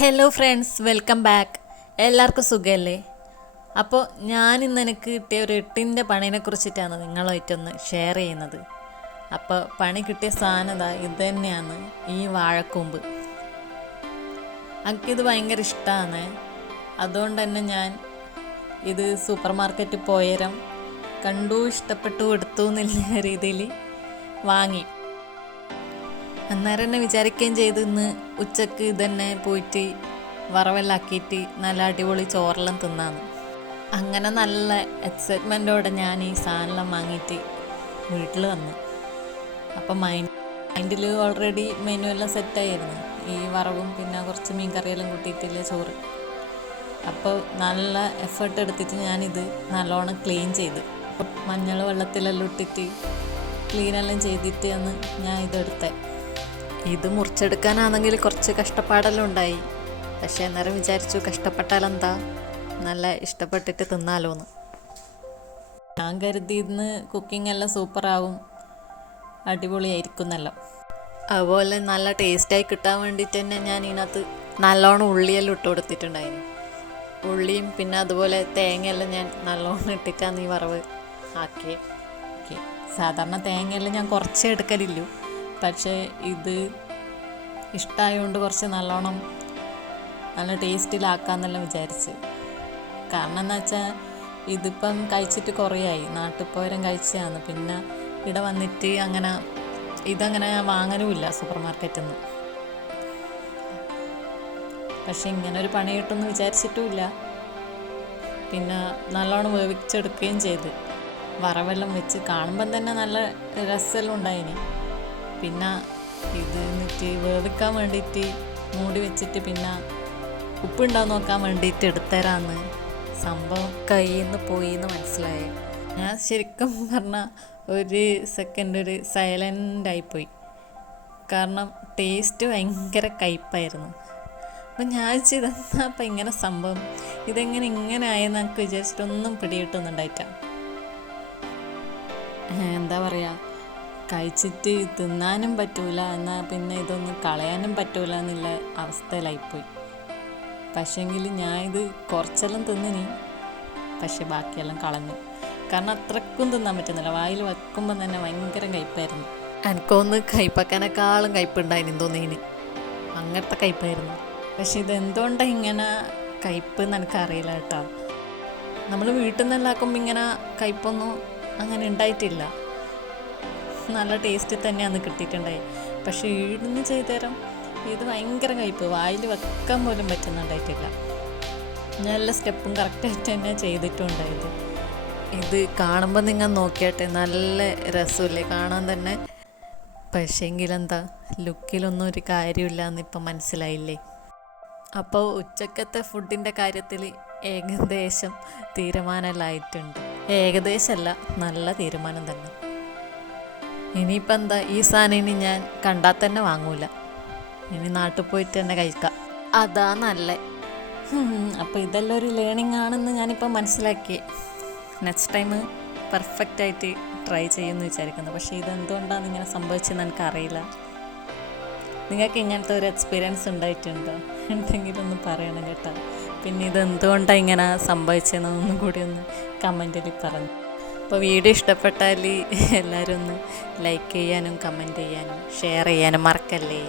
Hello friends, welcome back. എല്ലാവർക്കും സുഖമല്ലേ? അപ്പോൾ ഞാനിന്ന് എനിക്ക് കിട്ടിയ ഒരു എട്ടിൻ്റെ പണീനെ കുറിച്ചിട്ടാണ് നിങ്ങളുമായിട്ടൊന്ന് ഷെയർ ചെയ്യുന്നത്. അപ്പോൾ പണി കിട്ടിയ സാധനത ഇത് തന്നെയാണ്, ഈ വാഴക്കൂമ്പ്. എനിക്കിത് ഭയങ്കര ഇഷ്ടമാണ്. അതുകൊണ്ട് തന്നെ ഞാൻ ഇത് സൂപ്പർ മാർക്കറ്റിൽ പോയരം കണ്ടു, ഇഷ്ടപ്പെട്ടു, എടുത്തു എന്നുള്ള രീതിയിൽ വാങ്ങി. അന്നേരം തന്നെ വിചാരിക്കുകയും ചെയ്ത് ഇന്ന് ഉച്ചക്ക് ഇതന്നെ പോയിട്ട് വറവെല്ലാക്കിയിട്ട് നല്ല അടിപൊളി ചോറെല്ലാം തിന്നാന്ന്. അങ്ങനെ നല്ല എക്സൈറ്റ്മെൻറ്റോടെ ഞാൻ ഈ സാധനമെല്ലാം വാങ്ങിയിട്ട് വീട്ടിൽ വന്നു. അപ്പം മൈൻഡിൽ ഓൾറെഡി മെനു എല്ലാം സെറ്റായിരുന്നു. ഈ വറവും പിന്നെ കുറച്ച് മീൻ കറിയെല്ലാം കൂട്ടിയിട്ടില്ല ചോറ്. അപ്പോൾ നല്ല എഫേർട്ട് എടുത്തിട്ട് ഞാനിത് നല്ലോണം ക്ലീൻ ചെയ്ത് മഞ്ഞൾ വെള്ളത്തിലെല്ലാം ഇട്ടിട്ട് ക്ലീനെല്ലാം ചെയ്തിട്ട് അന്ന് ഞാൻ ഇതെടുത്തേ. ഇത് മുറിച്ചെടുക്കാനാണെങ്കിൽ കുറച്ച് കഷ്ടപ്പാടെല്ലാം ഉണ്ടായി. പക്ഷേ അന്നേരം വിചാരിച്ചു കഷ്ടപ്പെട്ടാലെന്താ, നല്ല ഇഷ്ടപ്പെട്ടിട്ട് തിന്നാലോന്ന്. ഞാൻ കരുതി ഇന്ന് കുക്കിംഗ് എല്ലാം സൂപ്പറാവും, അടിപൊളിയായിരിക്കുന്നല്ലോ. അതുപോലെ നല്ല ടേസ്റ്റായി കിട്ടാൻ വേണ്ടിയിട്ട് തന്നെ ഞാൻ ഇതിനകത്ത് നല്ലോണം ഉള്ളിയെല്ലാം ഇട്ട് കൊടുത്തിട്ടുണ്ടായിരുന്നു. ഉള്ളിയും പിന്നെ അതുപോലെ തേങ്ങയെല്ലാം ഞാൻ നല്ലോണം ഇട്ടിട്ടാണ് ഈ വറവ് ആക്കിയത്. സാധാരണ തേങ്ങയെല്ലാം ഞാൻ കുറച്ചേ എടുക്കലില്ലൂ. പക്ഷേ ഇത് ഇഷ്ടമായതുകൊണ്ട് കുറച്ച് നല്ലോണം നല്ല ടേസ്റ്റിലാക്കാമെന്നെല്ലാം വിചാരിച്ച്. കാരണം എന്താ വെച്ചാൽ ഇതിപ്പം കഴിച്ചിട്ട് കുറേയായി, നാട്ടിൽ പോയരം കഴിച്ചതാണ്. പിന്നെ ഇവിടെ വന്നിട്ട് ഇതങ്ങനെ ഞാൻ വാങ്ങലുമില്ല സൂപ്പർ മാർക്കറ്റിൽ നിന്ന്. പക്ഷെ ഇങ്ങനെ ഒരു പണി കിട്ടുമെന്ന് വിചാരിച്ചിട്ടുമില്ല. പിന്നെ നല്ലോണം വേവിച്ചെടുക്കുകയും ചെയ്ത് വറവെല്ലാം വെച്ച് കാണുമ്പം തന്നെ നല്ല രസമെല്ലാം ഉണ്ടായിനി. പിന്നെ ഇത് എന്നിട്ട് വേവിക്കാൻ വേണ്ടിയിട്ട് മൂടി വെച്ചിട്ട് പിന്നെ ഉപ്പുണ്ടാവും നോക്കാൻ വേണ്ടിയിട്ട് എടുത്തരാന്ന് സംഭവം കയ്യിൽ നിന്ന് പോയി എന്ന് മനസ്സിലായി. ഞാൻ ശരിക്കും പറഞ്ഞാൽ ഒരു സെക്കൻഡ് ഒരു സൈലൻ്റായിപ്പോയി. കാരണം ടേസ്റ്റ് ഭയങ്കര കയ്പ്പായിരുന്നു. അപ്പം ഞാൻ ഇതെന്താ അപ്പം ഇങ്ങനെ സംഭവം, ഇങ്ങനെ ആയെന്ന് എനിക്ക് വിചാരിച്ചിട്ടൊന്നും പിടികിട്ടുന്നുണ്ടായിട്ടാണ്. എന്താ പറയുക, കഴിച്ചിട്ട് തിന്നാനും പറ്റൂല, എന്നാൽ പിന്നെ ഇതൊന്നും കളയാനും പറ്റൂല എന്നുള്ള അവസ്ഥയിലായിപ്പോയി. പക്ഷേങ്കിൽ ഞാൻ ഇത് കുറച്ചെല്ലാം തിന്നിനി, പക്ഷെ ബാക്കിയെല്ലാം കളഞ്ഞു. കാരണം അത്രക്കും തിന്നാൻ പറ്റുന്നില്ല. വായിൽ വെക്കുമ്പം തന്നെ ഭയങ്കര കയ്പ്പായിരുന്നു. എനിക്കൊന്ന് കയ്പ്പാക്കാനേക്കാളും കയ്പ്പുണ്ടായിരുന്നു തോന്നിയിന്, അങ്ങനത്തെ കയ്പ്പായിരുന്നു. പക്ഷെ ഇതെന്തുകൊണ്ടാണ് ഇങ്ങനെ കയ്പ്പ് എന്ന് എനിക്കറിയില്ല കേട്ടോ. നമ്മൾ വീട്ടിൽ നിന്നെല്ലാം ആക്കുമ്പോൾ ഇങ്ങനെ കയ്പ്പൊന്നും അങ്ങനെ ഉണ്ടായിട്ടില്ല. നല്ല ടേസ്റ്റ് തന്നെയാണ് കിട്ടിയിട്ടുണ്ടായി. പക്ഷേ ഈടുന്ന് ചെയ്തുതരാം ഇത് ഭയങ്കര കയ്പ്പ്, വായിൽ വെക്കാൻ പോലും പറ്റുന്നുണ്ടായിട്ടില്ല. ഞാൻ എല്ലാ സ്റ്റെപ്പും കറക്റ്റായിട്ട് തന്നെ ചെയ്തിട്ടുണ്ടായത്. ഇത് കാണുമ്പോൾ നിങ്ങൾ നോക്കിയാട്ടെ, നല്ല രസമില്ലേ കാണാൻ തന്നെ. പക്ഷേങ്കിലെന്താ, ലുക്കിലൊന്നും ഒരു കാര്യമില്ല എന്നിപ്പം മനസ്സിലായില്ലേ. അപ്പോൾ ഉച്ചക്കത്തെ ഫുഡിൻ്റെ കാര്യത്തിൽ ഏകദേശം തീരുമാനമെല്ലാമായിട്ടുണ്ട്. ഏകദേശമല്ല, നല്ല തീരുമാനം തന്നെ. ഇനിയിപ്പോൾ എന്താ, ഈ സാധനം ഇനി ഞാൻ കണ്ടാൽ തന്നെ വാങ്ങൂല. ഇനി നാട്ടിൽ പോയിട്ട് തന്നെ കഴിക്കാം, അതാ നല്ല. അപ്പോൾ ഇതെല്ലാം ഒരു ലേണിംഗ് ആണെന്ന് ഞാനിപ്പോൾ മനസ്സിലാക്കി. നെക്സ്റ്റ് ടൈം പെർഫെക്റ്റായിട്ട് ട്രൈ ചെയ്യുമെന്ന് വിചാരിക്കുന്നു. പക്ഷേ ഇതെന്തുകൊണ്ടാണ് ഇങ്ങനെ സംഭവിച്ചതെന്ന് എനിക്കറിയില്ല. നിങ്ങൾക്ക് ഇങ്ങനത്തെ ഒരു എക്സ്പീരിയൻസ് ഉണ്ടായിട്ടുണ്ടോ? എന്തെങ്കിലും ഒന്ന് പറയണം കേട്ടോ. പിന്നെ ഇതെന്തുകൊണ്ടാണ് ഇങ്ങനെ സംഭവിച്ചതെന്നൊന്നും കൂടി ഒന്ന് കമൻറ്റിൽ പറഞ്ഞു. അപ്പോൾ വീഡിയോ ഇഷ്ടപ്പെട്ടാൽ എല്ലാവരും ഒന്ന് ലൈക്ക് ചെയ്യാനും കമൻറ്റ് ചെയ്യാനും ഷെയർ ചെയ്യാനും മറക്കല്ലേ.